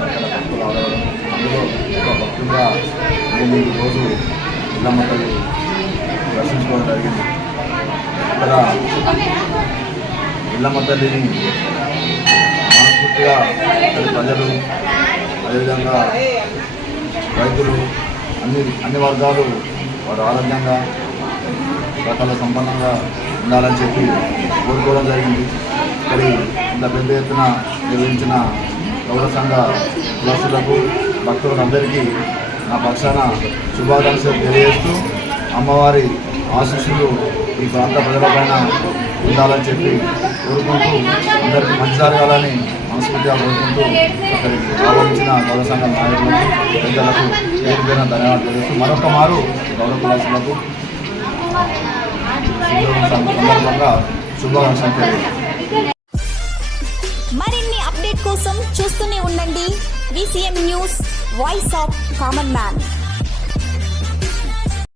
భక్తులు ఆడవడం అందులో ఒక భక్తులుగా నేను రోజు ఇళ్ళమ్మ తల్లి దర్శించుకోవడం జరిగింది ఇక్కడ ఇళ్ళమ్మ తల్లిని మనస్ఫూర్తిగా ప్రజలు అదేవిధంగా రైతులు అన్ని అన్ని వర్గాలు వారు ఆరోగ్యంగా రకాల సంపన్నంగా ఉండాలని చెప్పి కోరుకోవడం జరిగింది మరి ఇంత పెద్ద ఎత్తున నిర్వహించిన గౌరవ సంఘ కులస్తులకు భక్తులందరికీ నా పక్షాన శుభాకాంక్షలు తెలియజేస్తూ అమ్మవారి ఆశీస్సులు ఈ ప్రాంత ప్రజలపైన ఉండాలని చెప్పి కోరుకుంటూ అందరికీ మంచి జరగాలని మనస్ఫూర్తిగా కోరుకుంటూ అక్కడికి ఆహ్వానించిన గౌరవ సంఘ నాయకులకు పెద్దలకు పేరు పేరున ధన్యవాదాలు తెలుస్తూ మరొక మారు గౌరవ కులాసులకు సందర్భంగా శుభాకాంక్షలు తెలియజేస్తాను చూస్తూనే ఉండండి. VCM news voice of common man